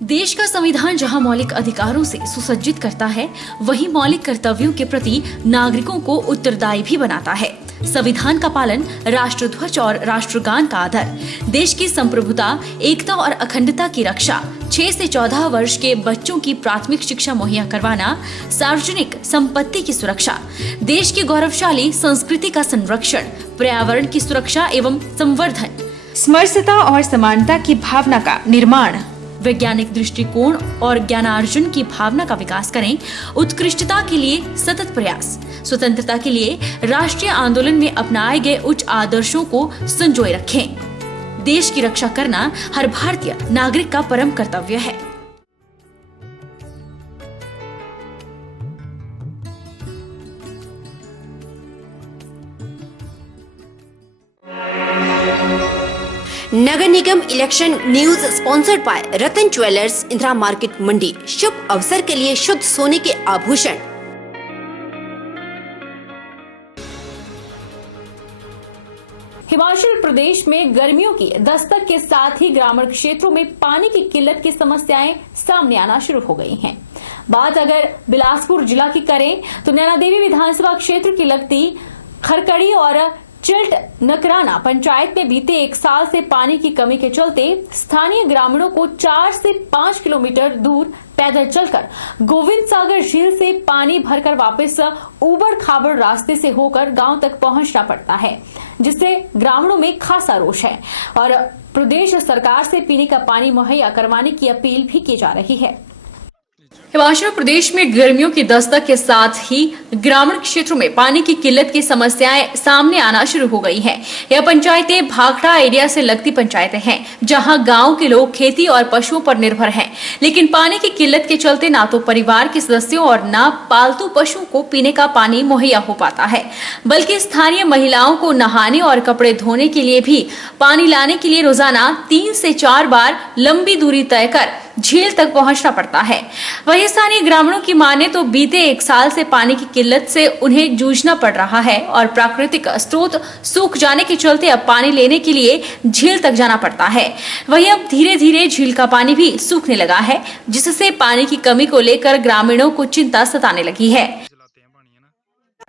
देश का संविधान जहां मौलिक अधिकारों से सुसज्जित करता है, वहीं मौलिक कर्तव्यों के प्रति नागरिकों को उत्तरदायी भी बनाता है। संविधान का पालन, राष्ट्रध्वज और राष्ट्रगान का आदर, देश की संप्रभुता, एकता और अखंडता की रक्षा, 6 से 14 वर्ष के बच्चों की प्राथमिक शिक्षा मुहैया करवाना, सार्वजनिक संपत्ति की सुरक्षा, देश की गौरवशाली संस्कृति का संरक्षण, पर्यावरण की सुरक्षा एवं संवर्धन, समरसता और समानता की भावना का निर्माण, वैज्ञानिक दृष्टिकोण और ज्ञानार्जन की भावना का विकास करें, उत्कृष्टता के लिए सतत प्रयास, स्वतंत्रता के लिए राष्ट्रीय आंदोलन में अपनाए गए उच्च आदर्शों को संजोए रखें। देश की रक्षा करना हर भारतीय नागरिक का परम कर्तव्य है। नगर निगम election news sponsored by Ratan jewellers, Indira market, मंडी। शुभ अवसर के लिए शुद्ध सोने के आभूषण। हिमाचल प्रदेश में गर्मियों की दस्तक के साथ ही ग्रामीण क्षेत्रों में पानी की किल्लत की समस्याएं सामने आना शुरू हो गई हैं। बात अगर बिलासपुर जिला की करें तो नैना देवी विधानसभा क्षेत्र की लगती खरकड़ी और चिल्ट नकराना पंचायत में बीते 1 साल से पानी की कमी के चलते स्थानीय ग्रामीणों को 4 से 5 किलोमीटर दूर पैदल चलकर गोविंद सागर झील से पानी भरकर वापस उबड़ खाबड़ रास्ते से होकर गांव तक पहुंचना पड़ता है, जिससे ग्रामीणों में खासा रोष है और प्रदेश सरकार से पीने का पानी मुहैया करवाने की अपील भी की जा रही है। हिमाचल प्रदेश में गर्मियों की दस्तक के साथ ही ग्रामीण क्षेत्रों में पानी की किल्लत की समस्याएं सामने आना शुरू हो गई हैं। यह पंचायतें भाखड़ा एरिया से लगती पंचायतें हैं, जहां गांव के लोग खेती और पशुओं पर निर्भर हैं। लेकिन पानी की किल्लत के चलते ना तो परिवार के सदस्यों और ना पालतू पशुओं को पीने का पानी मुहैया हो पाता है, बल्कि स्थानीय महिलाओं को नहाने और कपड़े धोने के लिए भी पानी लाने के लिए रोजाना 3 से 4 बार लंबी दूरी तय कर झील तक पहुंचना पड़ता है। वहीं स्थानीय ग्रामीणों की माने तो बीते 1 साल से पानी की किल्लत से उन्हें जूझना पड़ रहा है और प्राकृतिक स्रोत सूख जाने के चलते अब पानी लेने के लिए झील तक जाना पड़ता है। वहीं अब धीरे धीरे झील का पानी भी सूखने लगा है, जिससे पानी की कमी को लेकर ग्रामीणों को चिंता सताने लगी है।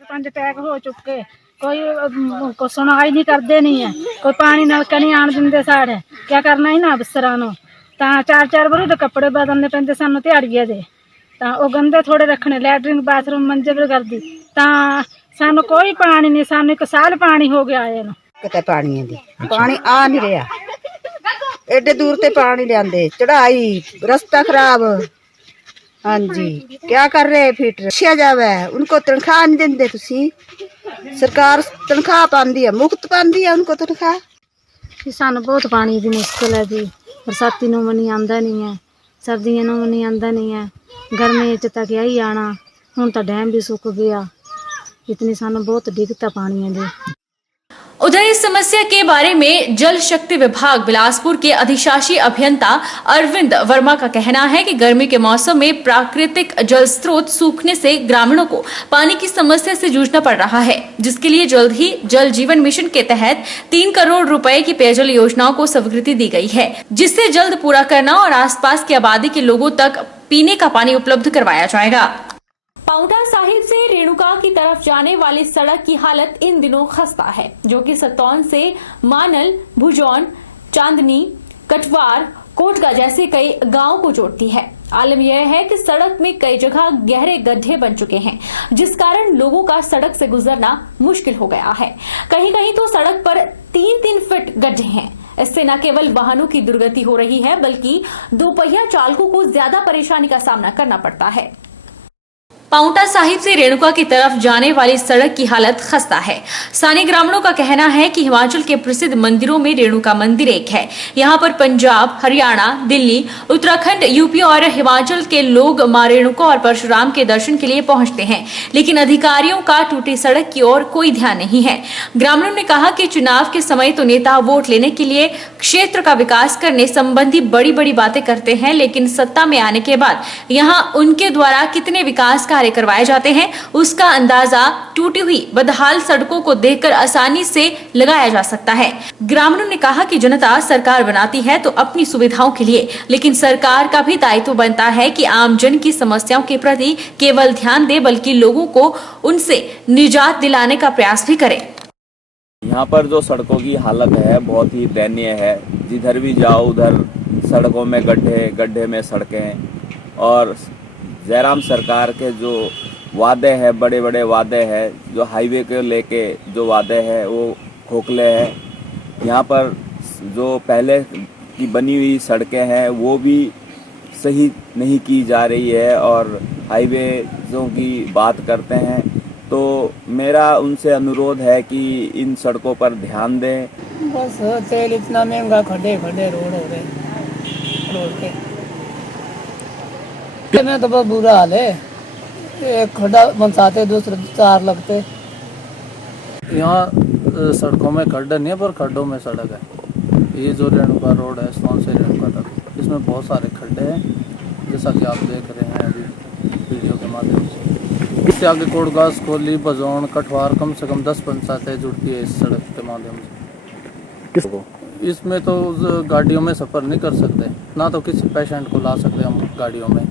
5 अटैक हो चुके, कोई को सुनाई नहीं करते नहीं है, कोई पानी नलका नहीं आन दिंदे साढ़े, क्या करना ही ना अफसरां नूं। ਤਾਂ 4-4 ਵਾਰੀ ਤਾਂ ਕੱਪੜੇ ਬਦਲਨੇ ਪੈਂਦੇ ਸਾਨੂੰ ਦਿਹਾੜੀਏ ਦੇ, ਤਾਂ ਉਹ ਗੰਦੇ ਥੋੜੇ ਰੱਖਣੇ, ਲੈਟਰਿੰਗ ਬਾਥਰੂਮ ਮੰਜੇ ਵੀ ਕਰਦੀ, ਤਾਂ ਸਾਨੂੰ ਕੋਈ ਪਾਣੀ ਨਹੀਂ, ਸਾਨੂੰ 1 ਸਾਲ ਪਾਣੀ ਹੋ ਗਿਆ ਆਏ ਨੂੰ। ਕਿਤੇ ਪਾਣੀ ਦੀ ਪਾਣੀ ਆ ਨਹੀਂ ਰਿਹਾ, ਐਡੇ ਦੂਰ ਤੇ ਪਾਣੀ ਲਿਆਂਦੇ, ਚੜਾਈ, ਰਸਤਾ ਖਰਾਬ। ਹਾਂਜੀ क्या कर रहे फिर रखिया जावे, उनको तनख्वाह नहीं देंदे तुसी, सरकार तनख्वाह पांदी है, मुफ्त पांदी है उनको तनख्वाह। ਸਾਨੂੰ ਬਹੁਤ ਪਾਣੀ ਦੀ ਮੁਸ਼ਕਿਲ ਹੈ ਜੀ, बरसाती ਨੂੰ ਮਨੀ ਆਂਦਾ ਨਹੀਂ ਹੈ, ਸਰਦੀਆਂ ਨੂੰ ਮਨੀ ਆਂਦਾ नहीं है, गर्मी च तक यही आना, ਹੁਣ ਤਾਂ डैम भी सुक गया, इतनी सानू बहुत दिक्कत पानी है जी। उधर इस समस्या के बारे में जल शक्ति विभाग बिलासपुर के अधिशासी अभियंता अरविंद वर्मा का कहना है कि गर्मी के मौसम में प्राकृतिक जल स्रोत सूखने से ग्रामीणों को पानी की समस्या से जूझना पड़ रहा है, जिसके लिए जल्द ही जल जीवन मिशन के तहत 3 करोड़ रुपए की पेयजल योजनाओं को स्वीकृति दी गई है, जिससे जल्द पूरा करना और आसपास की आबादी के लोगों तक पीने का पानी उपलब्ध करवाया जाएगा। पाउटा साहिब से रेणुका की तरफ जाने वाली सड़क की हालत इन दिनों खस्ता है, जो कि सतौन से मानल, भुजौन, चांदनी, कटवार, कोटका जैसे कई गांवों को जोड़ती है। आलम यह है कि सड़क में कई जगह गहरे गड्ढे बन चुके हैं, जिस कारण लोगों का सड़क से गुजरना मुश्किल हो गया है। कहीं कहीं तो सड़क पर 3-3 फीट गड्ढे हैं। इससे न केवल वाहनों की दुर्गति हो रही है, बल्कि दोपहिया चालकों को ज्यादा परेशानी का सामना करना पड़ता है। पाउटा साहिब से रेणुका की तरफ जाने वाली सड़क की हालत खस्ता है। स्थानीय ग्रामीणों का कहना है कि हिमाचल के प्रसिद्ध मंदिरों में रेणुका मंदिर एक है। यहाँ पर पंजाब, हरियाणा, दिल्ली, उत्तराखंड, यूपी और हिमाचल के लोग मां रेणुका और परशुराम के दर्शन के लिए पहुंचते हैं, लेकिन अधिकारियों का टूटी सड़क की ओर कोई ध्यान नहीं है। ग्रामीणों ने कहा कि चुनाव के समय तो नेता वोट लेने के लिए क्षेत्र का विकास करने संबंधी बड़ी बड़ी बातें करते हैं, लेकिन सत्ता में आने के बाद यहाँ उनके द्वारा कितने विकास कार्य करवाए जाते हैं, उसका अंदाजा टूटी हुई बदहाल सड़कों को देखकर आसानी से लगाया जा सकता है। ग्रामीणों ने कहा कि जनता सरकार बनाती है तो अपनी सुविधाओं के लिए, लेकिन सरकार का भी दायित्व बनता है कि आम जन की समस्याओं के प्रति केवल ध्यान दे, बल्कि लोगों को उनसे निजात दिलाने का प्रयास भी करे। यहाँ पर जो सड़कों की हालत है बहुत ही दयनीय है। जिधर भी जाओ उधर सड़कों में गड्ढे, गड्ढे में सड़कें, और जयराम सरकार के जो वादे हैं, बड़े बड़े वादे हैं, जो हाईवे को लेके जो वादे हैं वो खोखले हैं। यहाँ पर जो पहले की बनी हुई सड़कें हैं वो भी सही नहीं की जा रही है, और हाईवेज़ों की बात करते हैं तो मेरा उनसे अनुरोध है कि इन सड़कों पर ध्यान दें। बस तेल इतना महंगा, खड्डे खड्डे रोड हो रहे रोड के में तो बहुत बुरा हाल है। एक खड्डा बनसाते दूसरे 4 लगते। यहाँ सड़कों में खड्डे नहीं है पर खड्डों में सड़क है। ये जो रेणुका रोड है, सोन से रेणुका तक, इसमें बहुत सारे खड्डे हैं, जैसा कि आप देख रहे हैं अभी वीडियो के माध्यम से। इससे आगे कोटगास, कोली, बजौन, कठवार, कम से कम 10 पंचायतें जुड़ती है इस सड़क के माध्यम से। इसमें तो गाड़ियों में सफ़र नहीं कर सकते, ना तो किसी पेशेंट को ला सकते हम गाड़ियों में।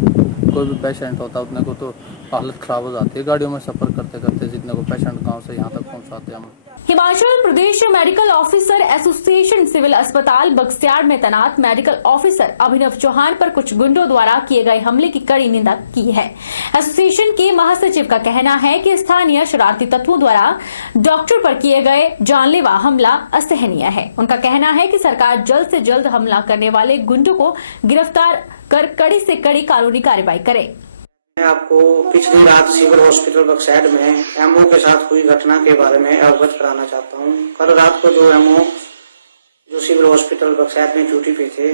कोई भी पेशेंट होता है उतने को तो हालत ख़राब हो जाती है गाड़ियों में सफ़र करते करते, जितने को पेशेंट गाँव से यहाँ तक पहुँचाते हैं हम। Himachal Pradesh medical officer association civil अस्पताल बक्सियाड़ में तैनात मेडिकल ऑफिसर अभिनव चौहान पर कुछ गुंडों द्वारा किए गए हमले की कड़ी निंदा की है। एसोसिएशन के महासचिव का कहना है कि स्थानीय शरारती तत्वों द्वारा डॉक्टर पर किए गए जानलेवा हमला असहनीय है। उनका कहना है कि सरकार जल्द से जल्द हमला करने वाले गुंडों को गिरफ्तार कर कड़ी से कड़ी कानूनी कार्रवाई करे। मैं आपको पिछली रात सिविल हॉस्पिटल बक्सैड में एमओ के साथ हुई घटना के बारे में अवगत कराना चाहता हूँ। कल रात को जो एमओ जो सिविल हॉस्पिटल बक्सैड में ड्यूटी पे थे,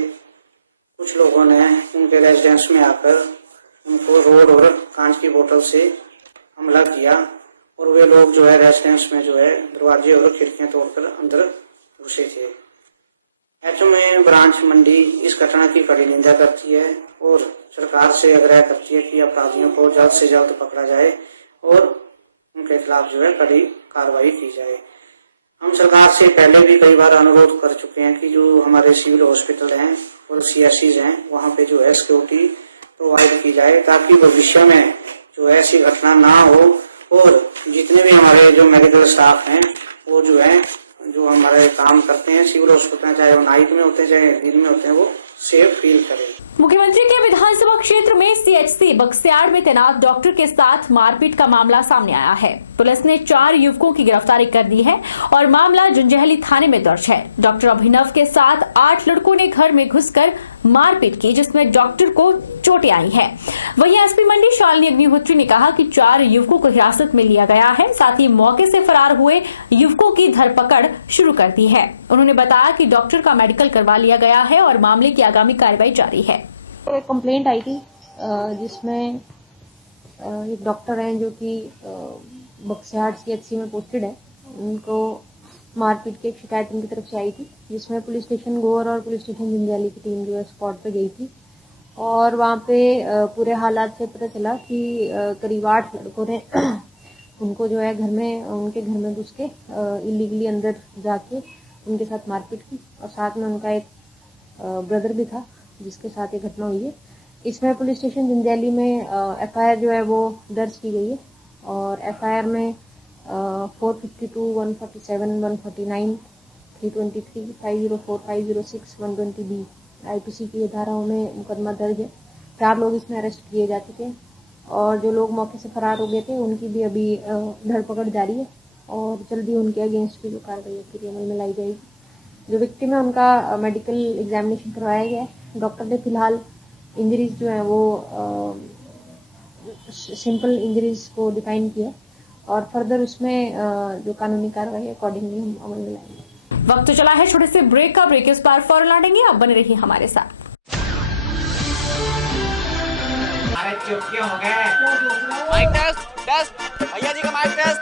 कुछ लोगों ने उनके रेजिडेंस में आकर उनको रोड और कांच की बोतल से हमला किया, और वे लोग जो है रेजिडेंस में जो है दरवाजे और खिड़कियां तोड़कर अंदर घुसे थे। एचएमए ब्रांच मंडी इस घटना की कड़ी निंदा करती है और सरकार से आग्रह करती है कि अपराधियों को जल्द से जल्द पकड़ा जाए और उनके खिलाफ जो है कड़ी कार्रवाई की जाए। हम सरकार से पहले भी कई बार अनुरोध कर चुके हैं कि जो हमारे सिविल हॉस्पिटल हैं और सीएचसीज हैं वहाँ पे जो है सिक्योरिटी प्रोवाइड की जाए, ताकि भविष्य में जो है ऐसी घटना ना हो, और जितने भी हमारे जो मेडिकल स्टाफ हैं वो जो है जो हमारे काम करते हैं सिविल हॉस्पिटल, चाहे वो नाइट में होते हैं चाहे दिन में होते हैं, वो सेफ फील करें। मुख्यमंत्री के विधानसभा क्षेत्र में सीएचसी बक्सियाड़ में तैनात डॉक्टर के साथ मारपीट का मामला सामने आया है। पुलिस ने 4 युवकों की गिरफ्तारी कर दी है और मामला जंजैहली थाने में दर्ज है। डॉक्टर अभिनव के साथ 8 लड़कों ने घर में घुसकर मारपीट की, जिसमें डॉक्टर को चोटें आई है। वहीं एसपी मंडी शालिनी अग्निहोत्री ने कहा कि 4 युवकों को हिरासत में लिया गया है, साथ ही मौके से फरार हुए युवकों की धरपकड़ शुरू कर दी है। उन्होंने बताया कि डॉक्टर का मेडिकल करवा लिया गया है और मामले की आगामी कार्रवाई जारी है। एक कंप्लेंट आई थी जिसमें एक डॉक्टर हैं जो कि बक्सियाड़ सीएचसी में पोस्टेड है, उनको मारपीट की एक शिकायत उनकी तरफ से आई थी, जिसमें पुलिस स्टेशन गोर और पुलिस स्टेशन जंजैहली की टीम जो है स्पॉट पे गई थी, और वहाँ पे पूरे हालात से पता चला कि करीब 8 लड़कों ने उनको जो है उनके घर में घुस के इलीगली अंदर जाके उनके साथ मारपीट की, और साथ में उनका एक ब्रदर भी था जिसके साथ ये घटना हुई है। इसमें पुलिस स्टेशन जंजैहली में एफआईआर जो है वो दर्ज की गई है, और एफआईआर में 452, 147, 149, 323, 504, 506, 120B आईपीसी की धाराओं में मुकदमा दर्ज है। 4 लोग इसमें अरेस्ट किए जा चुके हैं, और जो लोग मौके से फरार हो गए थे उनकी भी अभी धरपकड़ जारी है, और जल्दी उनके अगेंस्ट भी जो कार्रवाई होती है अमल में लाई जाएगी। जो विक्टिम है उनका मेडिकल एग्जामिनेशन करवाया गया है। डॉक्टर ने फिलहाल इंजरीज जो है वो सिंपल इंजरीज को डिफाइन किया, और फर्दर उसमें जो कानूनी कार्रवाई है अकॉर्डिंगली हम अमल में लाएंगे। वक्त चला है छोटे से ब्रेक का। ब्रेक इस बार फौरन लौटेंगे, आप बने रहिए हमारे साथ। माइक टेस्ट भैया जी का माइक टेस्ट।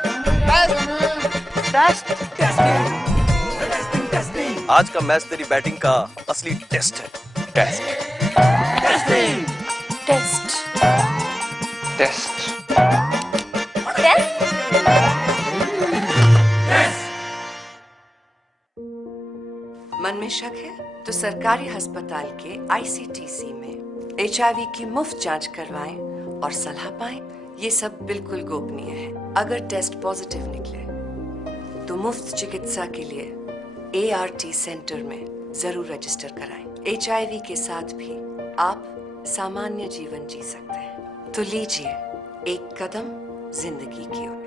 आज का मैच तेरी बैटिंग का असली टेस्ट है। टेस्ट। शक है तो सरकारी अस्पताल के ICTC में HIV की मुफ्त जांच करवाएं और सलाह पाएं। ये सब बिल्कुल गोपनीय है। अगर टेस्ट पॉजिटिव निकले तो मुफ्त चिकित्सा के लिए ART सेंटर में जरूर रजिस्टर कराएं। HIV के साथ भी आप सामान्य जीवन जी सकते हैं। तो लीजिए एक कदम जिंदगी की ओर।